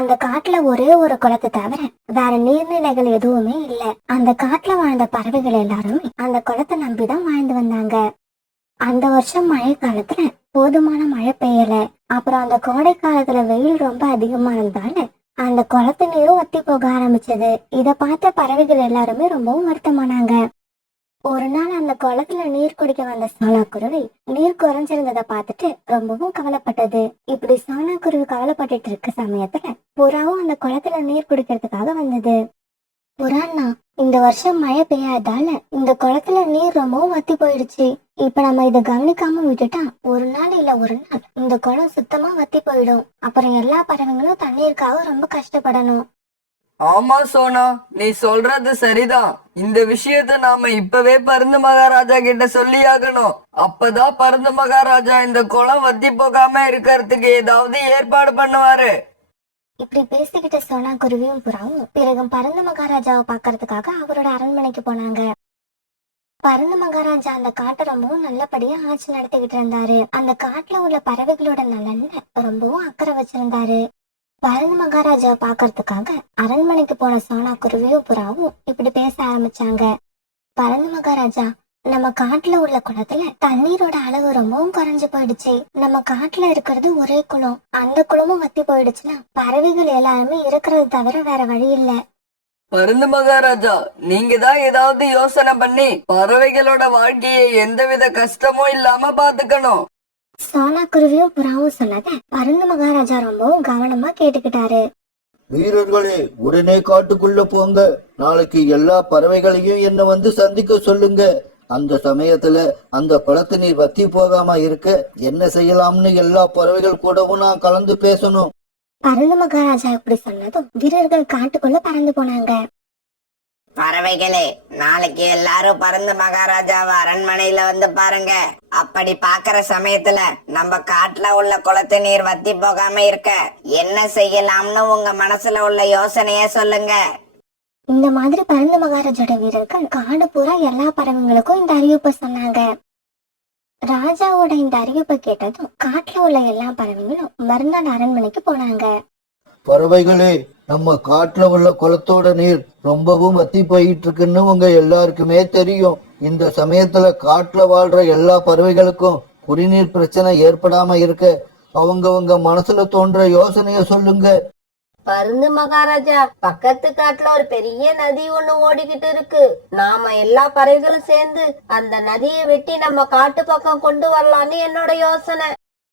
அந்த காட்டுல ஒரே ஒரு குளத்தை தவிர வேற நீர்நிலைகள் எதுவுமே இல்ல. அந்த காட்டுல வாழ்ந்த பறவைகள் எல்லாருமே அந்த குளத்தை நம்பிதான் வாழ்ந்து வந்தாங்க. அந்த வருஷம் மழை காலத்துல போதுமான மழை பெய்யல. அப்புறம் அந்த கோடை காலத்துல வெயில் ரொம்ப அதிகமா இருந்தால அந்த குளத்து நீரும் வத்தி போக ஆரம்பிச்சது. இத பார்த்த பறவைகள் எல்லாருமே ரொம்பவும் வருத்தமானாங்க. ஒரு நாள் அந்த குளத்துல நீர் குடிக்க வந்த சோனாக்குருவி நீர் குறைஞ்சிருந்ததை பார்த்துட்டு ரொம்பவும் கவலைப்பட்டது. இப்படி சோனாக்குருவி கவலைப்பட்டுட்டு இருக்க சமயத்துல புறாவும் அந்த குளத்துல நீர் குடிக்கிறதுக்காக வந்தது. புறான்னா, இந்த வருஷம் மழை பெய்யாதால இந்த குளத்துல நீர் ரொம்பவும் வத்தி போயிடுச்சு. இப்ப நம்ம இதை கவனிக்காம விட்டுட்டா ஒரு நாள் இல்ல ஒரு நாள் இந்த குளம் சுத்தமா வத்தி போயிடும். அப்புறம் எல்லா பறவைங்களும் தண்ணீருக்காக ரொம்ப கஷ்டப்படணும். ஆமா சோனா, நீ சொல்றது சரிதான். இந்த விஷயத்த நாம இப்பவே பருந்து மகாராஜா கிட்ட சொல்லி ஆகணும். அப்பதான் பருந்து மகாராஜா இந்த குளம் வத்தி போகாம இருக்கிறதுக்கு ஏதாவது ஏற்பாடு பண்ணுவாரு. இப்படி பேசிக்கிட்ட சோனா குருவியும் புறாவும் பிறகு பருந்து மகாராஜாவை பாக்குறதுக்காக அவரோட அரண்மனைக்கு போனாங்க. பருந்து மகாராஜா அந்த காட்டை ரொம்பவும் நல்லபடியா ஆட்சி நடத்திக்கிட்டு இருந்தாரு. அந்த காட்டுல உள்ள பறவைகளோட நலன்ல ரொம்பவும் அக்கறை வச்சிருந்தாரு. பருந்து மகாராஜாவை பாக்குறதுக்காக அரண்மனைக்கு போன சோனா குருவியும் புறாவும் இப்படி பேச ஆரம்பிச்சாங்க. பருந்து மகாராஜா, நம்ம காட்டுல உள்ள குளத்துல தண்ணீரோட அளவு ரொம்பவும் குறைஞ்சு போயிடுச்சு. நம்ம காட்டுல இருக்கிறது ஒரே குளம். அந்த குளமும் வத்தி போயிடுச்சுன்னா பறவைகள் எல்லாருமே இருக்கிறது தவிர வேற வழி இல்ல. பருந்து மகாராஜா, நீங்க தான் ஏதாவது யோசனை பண்ணி பறவைகளோட வாழ்க்கையை எந்தவித கஷ்டமும் இல்லாம பாத்துக்கணும். சோனா குருவியும் புறாவும் சொன்னத பருந்து மகாராஜா ரொம்பவும் கவனமா கேட்டுக்கிட்டாரு. வீரர்களே, உடனே காட்டுக்குள்ள போங்க. நாளைக்கு எல்லா பறவைகளையும் என்ன வந்து சந்திக்க சொல்லுங்க. அந்த சமயத்துல அந்த குளத்து நீர் வத்தி போகாம இருக்க என்ன செய்யலாம்னு எல்லா பறவைகள் கூடவும் நான் கலந்து பேசணும். பருந்து மகாராஜா இப்படி சொன்னதும் வீரர்கள் காட்டுக்குள்ள பறந்து போனாங்க. பறவைகளே, நாளைக்கு எல்லாரும் பறந்து மகாராஜாவை அரண்மனையில வந்து பாருங்க. அப்படி பாக்குற சமயத்துல நம்ம காட்டுல உள்ள குளத்து நீர் வத்தி போகாம இருக்க என்ன செய்யலாம்னு உங்க மனசுல உள்ள யோசனைய சொல்லுங்க. இந்த மாதிரி பருந்து மகாராஜோட வீரர்கள் காடு பூரா எல்லா பறவைங்களுக்கும் இந்த அறிவிப்பை சொன்னாங்க. ராஜாவோட இந்த அறிவிப்பை கேட்டதும் காட்டுல உள்ள எல்லா பறவைகளும் மறுநாள் அரண்மனைக்கு போனாங்க. பறவைகளே, நம்ம காட்டுல உள்ள குளத்தோட நீர் ரொம்பவும் வத்தி போயிட்டு இருக்குன்னு உங்க எல்லாருக்குமே தெரியும். இந்த சமயத்துல காட்டுல வாழ்ற எல்லா பறவைகளுக்கும் குடிநீர் பிரச்சனை ஏற்படாம இருக்க அவங்க மனசுல தோன்ற யோசனைய சொல்லுங்க. பருந்து மகாராஜா, பக்கத்து காட்டுல ஒரு பெரிய நதி ஒண்ணு ஓடிக்கிட்டு இருக்கு. நாம எல்லா பறவைகளும் சேர்ந்து அந்த நதியை வெட்டி நம்ம காட்டு பக்கம் கொண்டு வரலான்னு என்னோட யோசனை.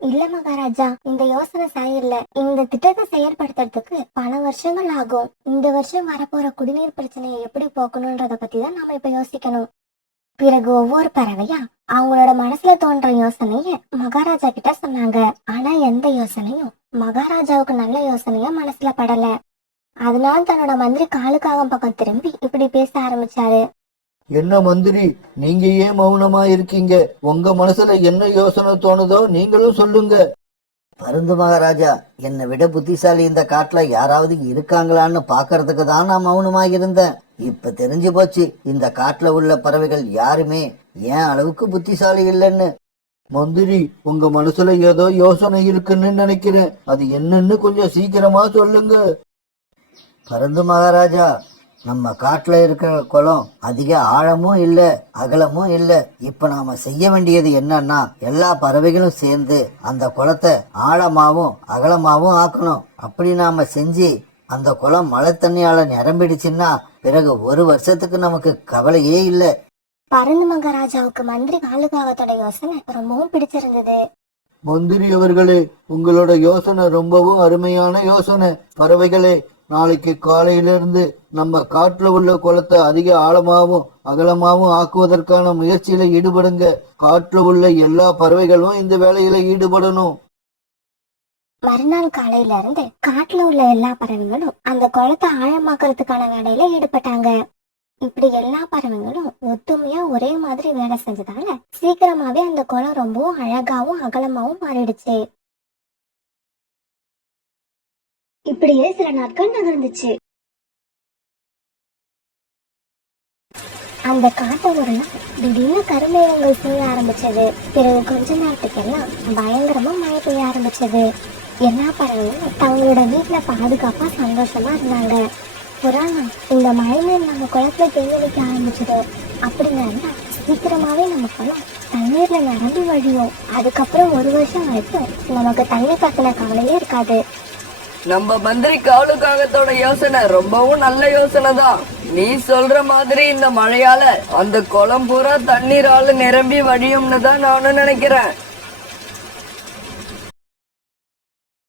இல்ல மகாராஜா, இந்த யோசனை சரியில்லை. இந்த திட்டத்தை செயல்படுத்துறதுக்கு பல வருஷங்கள் ஆகும். இந்த வருஷம் வரப்போற குடிநீர் பிரச்சனையை எப்படி போக்கணும்ன்றத பத்தி தான் நாம இப்ப யோசிக்கணும். பிறகு ஒவ்வொரு பறவையா அவங்களோட மனசுல தோன்ற யோசனைய மகாராஜா கிட்ட சொன்னாங்க. ஆனா எந்த யோசனையும் மகாராஜாவுக்கு நல்ல யோசனையா மனசுல படல. அதனால தன்னோட மந்திரி காலுக்காகம் பக்கம் திரும்பி இப்படி பேச ஆரம்பிச்சாரு. என்ன மந்திரி, நீங்க ஏன் மௌனமா இருக்கீங்க? உங்க மனசுல என்ன யோசனை தோணுதோ நீங்களும் சொல்லுங்க. பருந்து மகாராஜா, என்னை விட புத்திசாலி இந்த காட்டுல யாராவது இருக்காங்களான்னு பாக்குறதுக்கு தான் நான் மௌனமா இருந்தேன். இப்ப தெரிஞ்சு போச்சு இந்த காட்டுல உள்ள பறவைகள் யாருமே ஏன் அளவுக்கு புத்திசாலி இல்லைன்னு. மந்திரி, உங்க மனசுல ஏதோ யோசனை இருக்குன்னு நினைக்கிறேன். அது என்னன்னு கொஞ்சம் சீக்கிரமா சொல்லுங்க. பருந்து மகாராஜா, நம்ம காட்டுல இருக்கிற குளம் அதிக ஆழமும் இல்ல அகலமும் இல்ல. இப்ப நாம செய்ய வேண்டியது என்னன்னா எல்லா பறவைகளும் சேர்ந்து அந்த குளத்தை ஆழமாவும் அகலமாவும் ஆக்கணும். அப்படி நாம செஞ்சு அந்த குளம் மழை தண்ணியால நிரம்பிடுச்சுன்னா பிறகு ஒரு வருஷத்துக்கு நமக்கு கவலையே இல்லை. பருந்து மகாராஜாவுக்கு மந்திரி காலுக்காகத்தோட யோசனை ரொம்பவும் பிடிச்சிருந்தது. மந்திரி அவர்களே, உங்களோட யோசனை ரொம்பவும் அருமையான யோசனை. பறவைகளே, நாளைக்கு காலையிலிருந்து நம்ம காட்டுல உள்ள குளத்தை அதிக ஆழமாவும் அகலமாவும் ஆக்குவதற்கான முயற்சியில ஈடுபடுங்க. காட்டுல உள்ள எல்லா பறவைகளும் இந்த வேலையில ஈடுபடணும். மறுநாள் காலையில இருந்து காட்டுல உள்ள எல்லா பறவைகளும் அந்த குளத்தை ஆழமாக்குறதுக்கான வேலையில ஈடுபட்டாங்க. இப்படி எல்லா பறவைகளும் ஒத்துமையா ஒரே மாதிரி வேலை செஞ்சதால சீக்கிரமாவே அந்த குளம் ரொம்பவும் அழகாவும் அகலமாவும் மாறிடுச்சு. இப்படியே சில நாட்கள் நகர்ந்துச்சு. அந்த காட்டை ஒரு நாள் திடீர்னு கருமேகங்கள் சூழ ஆரம்பிச்சது. பிறகு கொஞ்ச நேரத்துக்கெல்லாம் பயங்கரமா மழை பெய்ய ஆரம்பிச்சது. எல்லா பறவைகளும் தங்களோட வீட்டுல பாதுகாப்பா சந்தோஷமா இருந்தாங்க. புராணம் இந்த மழை நீர் நம்ம குளத்துல தேங்கடிக்க ஆரம்பிச்சது அப்படின்னா சீக்கிரமாவே நம்ம குளம் தண்ணீர்ல நிரம்பி வழியும். அதுக்கப்புறம் 1 வருஷம் வரைக்கும் நமக்கு தண்ணி பத்தின கவலையே இருக்காது. நம்ம மந்திரி காலுக்காகத்தோட யோசனை ரொம்பவும் நல்ல யோசனை தான். நீ சொல்ற மாதிரி இந்த மழையால அந்த குளம் பூரா தண்ணீரால நிரம்பி வழியும்னு தான் நானும் நினைக்கிறேன்.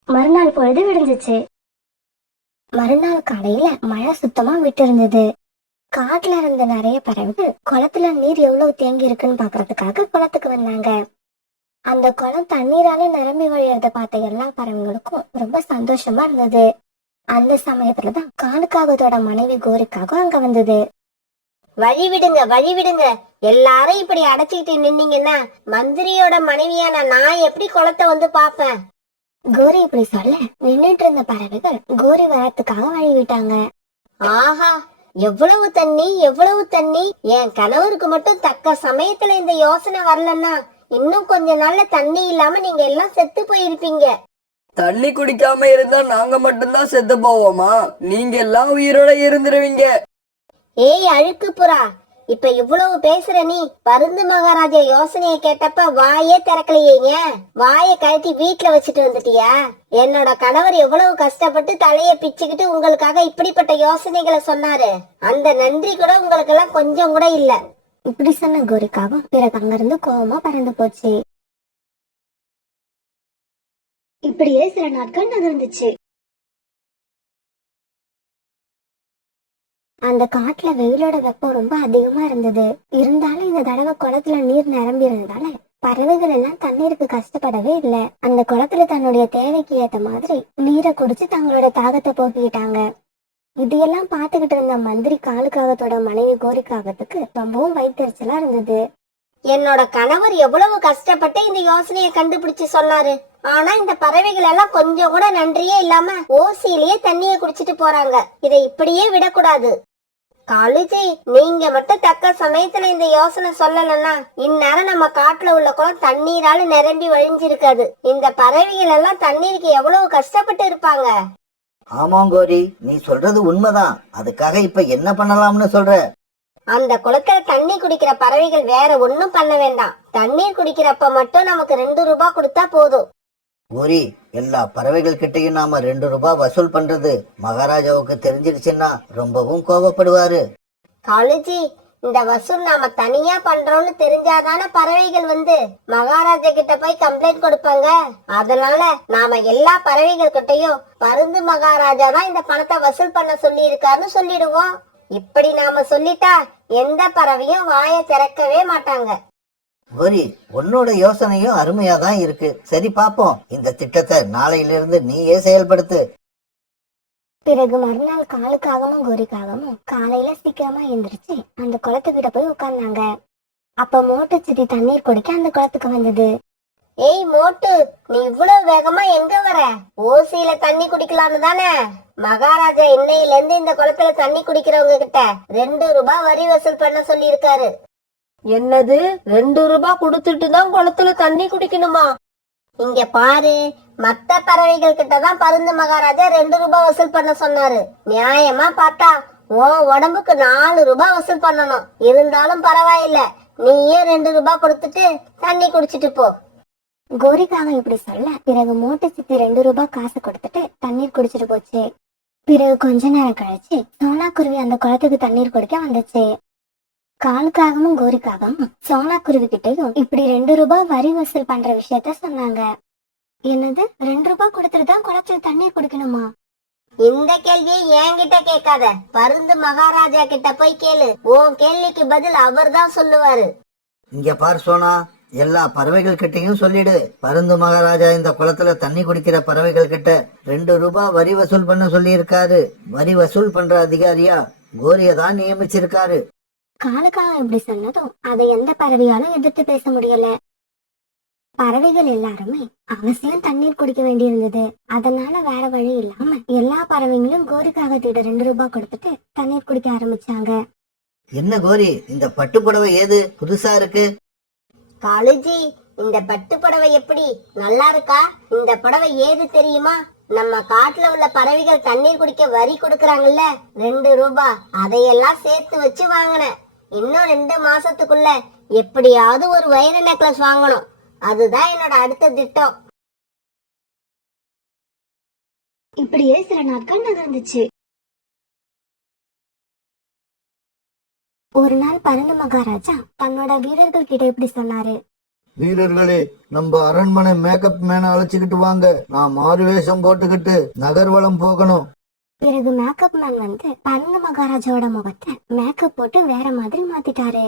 மறுநாள் பொழுது விடிஞ்சிச்சு. மறுநாள் காலையில மழை சுத்தமா விட்டு இருந்தது. காட்டுல இருந்த நிறைய பறவைகள் குளத்துல நீர் எவ்வளவு தேங்கி இருக்குன்னு பாக்குறதுக்காக குளத்துக்கு வந்தாங்க. அந்த குளம் தண்ணீரால நிரம்பி வழியறத பார்த்த எல்லா பறவைகளுக்கும் ரொம்ப சந்தோஷமா இருந்தது. அந்த சமயத்துலதான் காலுக்காகத்தோட மனைவி கோரிக்காக அங்க வந்தது. வழி விடுங்க, வழி விடுங்க. எல்லாரும் இப்படி அடைச்சிக்கிட்டு நின்னீங்கன்னா மந்திரியோட மனைவியான நான் எப்படி குளத்தை வந்து பாப்பேன்? கோரி இப்படி சொல்ல நின்னுட்டு இருந்த பறவைகள் கோரி வரத்துக்காக வழி விட்டாங்க. ஆஹா, எவ்வளவு தண்ணி, எவ்வளவு தண்ணி! என் கணவருக்கு மட்டும் தக்க சமயத்துல இந்த யோசனை வரலன்னா இன்னும் கொஞ்ச நாள்ல தண்ணி இல்லாம நீங்க எல்லாம் செத்து போயிருப்பீங்க. தண்ணி குடிக்காம இருந்தா நாங்க மட்டும்தான் செத்து போவோமா? நீங்க எல்லாம் உயிரோட இருந்துருவீங்க. ஏய் அழுக்கு புறா, இப்ப இவ்வளவு பேசுற நீ பருந்து மகாராஜா யோசனைய கேட்டப்ப வாயே திறக்கலையே, ஏன் வாயை கழட்டி வீட்டுல வச்சுட்டு வந்துட்டியா? என்னோட கணவர் எவ்வளவு கஷ்டப்பட்டு தலைய பிச்சுக்கிட்டு உங்களுக்காக இப்படிப்பட்ட யோசனைகளை சொன்னாரு. அந்த நன்றி கூட உங்களுக்கு எல்லாம் கொஞ்சம் கூட இல்ல. இப்படி சொன்ன கோரிக்காவும் பிறகு அங்கிருந்து கோவமா பறந்து போச்சு. இப்படியே சில நாட்கள் நகர்ந்துச்சு. அந்த காட்டுல வெயிலோட வெப்பம் ரொம்ப அதிகமா இருந்தது. இருந்தாலும் இந்த தடவை குளத்துல நீர் நிரம்பி இருந்ததால பறவைகள் எல்லாம் தண்ணீருக்கு கஷ்டப்படவே இல்லை. அந்த குளத்துல தன்னுடைய தேவைக்கு ஏத்த மாதிரி நீரை குடிச்சு தங்களோட தாகத்தை போக்கிக்கிட்டாங்க. இதையெல்லாம் பாத்துக்கிட்டு இருந்த மந்திரி காலுக்காகத்தோட மனைவி கோரிக்காகத்துக்கு ரொம்பவும் வயிற்றுச்சலா இருந்தது. என்னோட கணவர் எவ்வளவு கஷ்டப்பட்டு இந்த யோசனைய கண்டுபிடிச்சு சொன்னாரு. ஆனா இந்த பறவைகள் எல்லாம் கொஞ்சம் கூட நன்றியே இல்லாம ஓசியிலேயே தண்ணிய குடிச்சிட்டு போறாங்க. இதை இப்படியே விடக்கூடாது. காலுஜி, நீங்க மட்டும் தக்க சமயத்துல இந்த யோசனை சொல்லலன்னா இந்நேரம் நம்ம காட்டுல உள்ள குளம் தண்ணீரால நிரம்பி வழிஞ்சிருக்காது. இந்த பறவைகள் எல்லாம் தண்ணீருக்கு எவ்வளவு கஷ்டப்பட்டு இருப்பாங்க. ஆமாங்கோரி, நீ சொல்றது உண்மைதான். அதுக்காக இப்ப என்ன பண்ணலாம்னு சொல்ற? அந்த குளத்துல தண்ணி குடிக்கிற பறவைகள் வேற ஒண்ணும் பண்ண வேண்டாம். தண்ணீர் குடிக்கிறப்ப மட்டும் நமக்கு 2 ரூபாய் கொடுத்தா போதும். கோரி, எல்லா பறவைகள் கிட்டையும் நாம 2 ரூபாய் வசூல் பண்றது மகாராஜாவுக்கு தெரிஞ்சிருச்சுன்னா ரொம்பவும் கோபப்படுவாரு. காலுஜி, இந்த வசூல் நாம தனியா பண்றோம்னு தெரிஞ்சாதானே பறவைகள் வந்து மகாராஜா கிட்ட போய் கம்ப்ளைண்ட் கொடுப்பாங்க. அதனால நாம எல்லா பறவைகள் கிட்டையும் பருந்து மகாராஜா தான் இந்த பணத்தை வசூல் பண்ண சொல்லி இருக்காருன்னு சொல்லிடுவோம். இப்படி நாம சொல்லிட்டா எந்த பறவையும் வாயை திறக்கவே மாட்டாங்க. கோரி, உன்னோட யோசனையும் அருமையா தான் இருக்கு. சரி, பாப்போம். இந்த திட்டத்தை நாளையிலிருந்து நீயே செயல்படுத்து. பிறகு மறுநாள் காலுக்காகவும் கோரிக்காகவும் காலையில சீக்கிரமா எழுந்திரிச்சு அந்த குளத்துக்கிட்ட போய் உட்கார்ந்தாங்க. அப்ப மோட்டு சித்தி தண்ணீர் குடிக்க அந்த குளத்துக்கு வந்தது. ஏய் மோட்டு, நீ இவ்வளவு வேகமா எங்க வர? ஓசியில தண்ணி குடிக்கலாம்னு தானே மகாராஜா இன்னையில இருந்து இந்த குளத்துல தண்ணி குடிக்கிறவங்க கிட்ட 2 ரூபாய் வரி வசூல் பண்ண சொல்லி இருக்காரு. என்னது, 2 ரூபாய் கொடுத்துட்டு தான் குளத்துல தண்ணி குடிக்கணுமா? இங்க பாரு, மத்த பறவைகள் கிட்டதான் பருந்து மகாராஜா 2 ரூபாய் வசூல் பண்ண சொன்னாரு. நியாயமா பார்த்தா உன் உடம்புக்கு 4 ரூபாய் வசூல் பண்ணணும். இருந்தாலும் பரவாயில்ல, நீயே 2 ரூபாய் கொடுத்துட்டு தண்ணி குடிச்சிட்டு போ. கோரிக்காக இப்படி சொல்ல பிறகு மோட்டு சித்தி 2 ரூபாய் காசு கொடுத்துட்டு தண்ணீர் குடிச்சிட்டு போச்சு. பிறகு கொஞ்ச நேரம் கழிச்சு சோனா குருவி அந்த குளத்துக்கு தண்ணீர் குடிக்க வந்துச்சு. காலுக்காகவும் கோரிக்காகவும் சோனா குருவி கிட்டையும் இப்படி 2 ரூபாய் வரி வசூல் பண்ற விஷயத்த சொன்னாங்க. என்னது, 2 ரூபாய் கொடுத்துட்டு தான் குளத்துல தண்ணீர் குடிக்கணுமா? இந்த கேள்வியை என்கிட்ட கேட்காத, பருந்து மகாராஜா கிட்ட போய் கேளு. உன் கேள்விக்கு பதில் அவர் தான் சொல்லுவாரு. இங்க பாரு சோனா, எல்லா பறவைகள் கிட்டையும் சொல்லிடு, பருந்து மகாராஜா இந்த குளத்துல தண்ணி குடிக்கிற பறவைகள் கிட்ட 2 ரூபாய் வரி வசூல் பண்ண சொல்லி இருக்காரு. வரி வசூல் பண்ற அதிகாரியா கோரிய தான் நியமிச்சிருக்காரு. காலுக்காக இப்படி சொன்னதும் அதை எந்த பறவையாலும் எதிர்த்து பேச முடியல. பறவைகள் எல்லாருமே அவசியம் தண்ணீர் குடிக்க வேண்டியிருந்தது. அதனால வேற வழி இல்லாம எல்லா பறவைகளும் கோரிக்காக 2 ரூபாய் கொடுத்துட்டு தண்ணீர் குடிக்க ஆரம்பிச்சாங்க. என்ன கோரி, இந்த பட்டு புடவை ஏது புதுசா இருக்கு? காலுஜி, இந்த பட்டு புடவை எப்படி நல்லா இருக்கா? இந்த புடவை ஏது தெரியுமா? நம்ம காட்டுல உள்ள பறவைகள் தண்ணீர் குடிக்க வரி கொடுக்கறாங்கல்ல, 2 ரூபாய். அதையெல்லாம் சேர்த்து வச்சு வாங்கினேன். இன்னும் 2 மாசத்துக்குள்ள எப்படியாவது ஒரு வைர நெக்லஸ் வாங்கணும். அதுதான் என்னோட அடுத்த திட்டம். இப்படியே சில நாட்கள் நகர்ந்துச்சு. ஒரு நாள் பருந்து மகாராஜா தன்னோட வீரர்கள் கிட்ட இப்படி சொன்னாரு. வீரர்களே, நம்ம அரண்மனை மேக்கப் மேன அழைச்சுக்கிட்டு வாங்க. நான் மாறு வேஷம் போட்டுக்கிட்டு நகர்வலம் போகணும். பிறகு மேக்கப் மேன் வந்து பருந்து மகாராஜாவோட முகத்தை மேக்கப் போட்டு வேற மாதிரி மாத்திட்டாரு.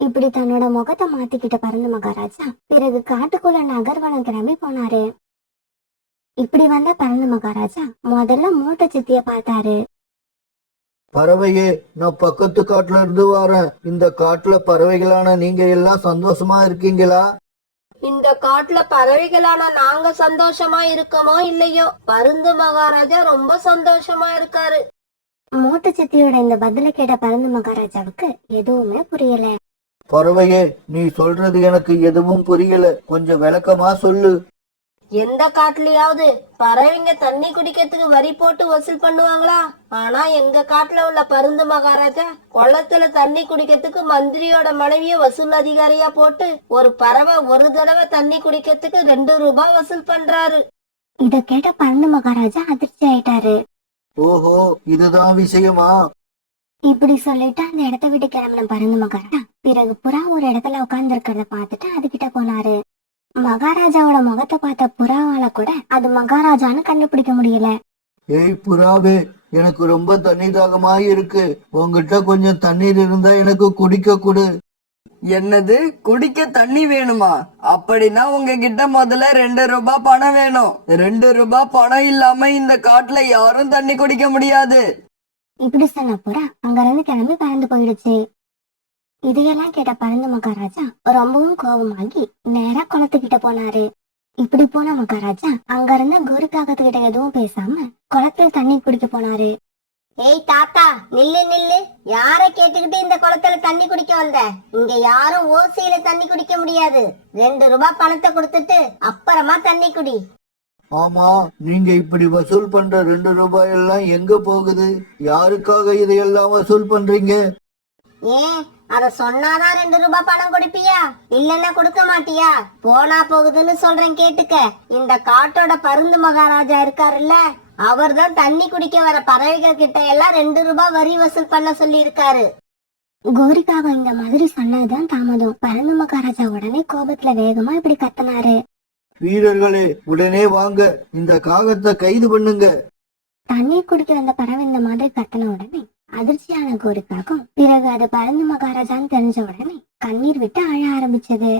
இப்படி தன்னோட முகத்தை மாத்திக்கிட்ட பருந்து மகாராஜா பிறகு காட்டுக்குள்ள நகர்வனம் கிளம்பி போனாரு. இப்படி வந்த பருந்து மகாராஜா முதல்ல மூட்டை சித்திய பார்த்தாரு. பறவையே, நான் பக்கத்து காட்டுல இருந்து வரேன். இந்த காட்டுல பறவைகளான நீங்க எல்லாம் சந்தோஷமா இருக்கீங்களா? இந்த காட்டுல பறவைகளான நாங்க சந்தோஷமா இருக்கோமோ இல்லையோ, பருந்து மகாராஜா ரொம்ப சந்தோஷமா இருக்காரு. மூட்டை சித்தியோட இந்த பதில கேட்ட பருந்து மகாராஜாவுக்கு எதுவுமே புரியல. பறவையே, நீ சொல்றது எனக்கு எதுவும் புரியல. கொஞ்சம் விளக்கமா சொல்லு. எந்த காட்டுலயாவது பறவைங்க தண்ணி குடிக்கிறதுக்கு வரி போட்டு வசூல் பண்ணுவாங்களா? ஆனா எங்க காட்டுல உள்ள பருந்து மகாராஜா குளத்துல தண்ணி குடிக்கிறதுக்கு மந்திரியோட மனைவிய வசூல் அதிகாரியா போட்டு ஒரு பறவை ஒரு தடவை தண்ணி குடிக்கிறதுக்கு 2 ரூபாய் வசூல் பண்றாரு. இத கேட்ட பருந்து மகாராஜா அதிர்ச்சி ஆயிட்டாரு. ஓஹோ, இதுதான் விஷயமா? இப்படி சொல்லிட்டு அந்த இடத்த விட்டு கிளம்பின பருந்து மகாராஜா பிறகு புறா ஒரு இடத்துல உட்கார்ந்து இருக்கிறத பார்த்துட்டு அதுகிட்ட போனாரு. மகாராஜாவோட முகத்தை பார்த்த புறாவால கூட அது மகாராஜான்னு கண்டுபிடிக்க முடியல. ஏய் புறாவே, எனக்கு ரொம்ப தண்ணீர் தாகமாய் இருக்கு. உங்ககிட்ட கொஞ்சம் தண்ணீர் இருந்தா எனக்கு குடிக்க கொடு. என்னது, குடிக்க தண்ணி வேணுமா? அப்படின்னா உங்ககிட்ட முதல்ல 2 ரூபாய் பணம் வேணும். 2 ரூபாய் பணம் இல்லாம இந்த காட்டுல யாரும் தண்ணி குடிக்க முடியாது. இப்படி சொன்ன புறா அங்க இருந்து கிளம்பி பறந்து போயிடுச்சு. இதையெல்லாம் கேட்ட பருந்து மகாராஜா ரொம்பவும் கோபமாகி நேரா குளத்துக்கிட்ட போனாரு. இப்படி போன மகாராஜா அங்க இருந்த கோரிக்காகத்துக்கிட்ட எதுவும் பேசாம குளத்தில் தண்ணி குடிக்க போனாரு. ஏய் தாத்தா, நில்லு நில்லு. யார கேட்டுக்கிட்டு இந்த குளத்துல தண்ணி குடிக்க வந்த? இங்க யாரும் ஓசையில தண்ணி குடிக்க முடியாது. 2 ரூபாய் பணத்தை கொடுத்துட்டு அப்புறமா தண்ணி குடி. ஆமா, நீங்க இப்படி வசூல் பண்ற 2 ரூபாய் எல்லாம் எங்க போகுது? யாருக்காக இதையெல்லாம் வசூல் பண்றீங்க? ஏன் அத சொன்னாதான் 2 ரூபாய் பணம் கொடுப்பியா? இல்லன்னா கொடுக்க மாட்டியா? போனா போகுதுன்னு சொல்றேன் கேட்டுக்க. இந்த காட்டோட பருந்து மகாராஜா இருக்காருல்ல, அவர்தான் தண்ணி குடிக்க வர பறவைகள் கிட்ட எல்லாம் 2 ரூபாய் வரி வசூல் பண்ண சொல்லி இருக்காரு. கோரிக்காக இந்த மாதிரி சொன்னதுதான் தாமதம். பருந்து மகாராஜா உடனே கோபத்துல வேகமா இப்படி கத்தினாரு. வீரர்களே, உடனே வாங்க, இந்த காகத்தை கைது பண்ணுங்க. தண்ணீர் குடிக்க வந்த பறவை இந்த மாதிரி கத்தின உடனே அதிர்ச்சியான கோரிக்காகும் பிறகு அது பருந்து மகாராஜான்னு தெரிஞ்ச உடனே கண்ணீர் விட்டு அழ ஆரம்பிச்சது.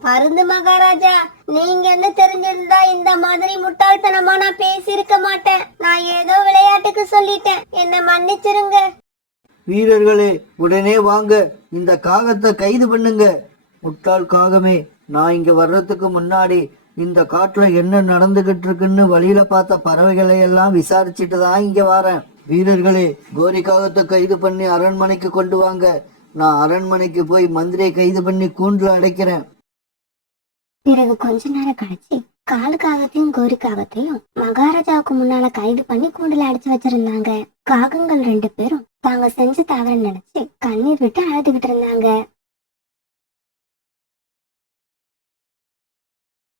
பருந்து மகாராஜா, நீங்க என்ன தெரிஞ்சிருந்தா இந்த மாதிரி முட்டாள்தனமா நான் பேசியிருக்க மாட்டேன். நான் ஏதோ விளையாட்டுக்கு சொல்லிட்டேன், என்ன மன்னிச்சிருங்க. வீரர்களே, உடனே வாங்க, இந்த காகத்தை கைது பண்ணுங்க. முட்டாள் காகமே, நான் இங்க வர்றதுக்கு முன்னாடி இந்த காட்டுல என்ன நடந்துகிட்டு இருக்குன்னு வழியில பார்த்த பறவைகளை எல்லாம் விசாரிச்சுட்டு தான் இங்க வரேன். வீரர்களே, கோரிக்காகத்தை கைது பண்ணி அரண்மனைக்கு கொண்டு வாங்க. நான் அரண்மனைக்கு போய் மந்திரியை கைது பண்ணி கூண்டுல அடைக்கிறேன். பிறகு கொஞ்ச நேரம் கழிச்சு காலுக்காகத்தையும் கோரிக்காகத்தையும் மகாராஜாவுக்கு முன்னால கைது பண்ணி கூண்டுல அடைச்சு வச்சிருந்தாங்க. காகங்கள் 2 பேரும் தாங்க செஞ்ச தவறு நினைச்சு கண்ணீர் விட்டு அழுதுகிட்டு இருந்தாங்க.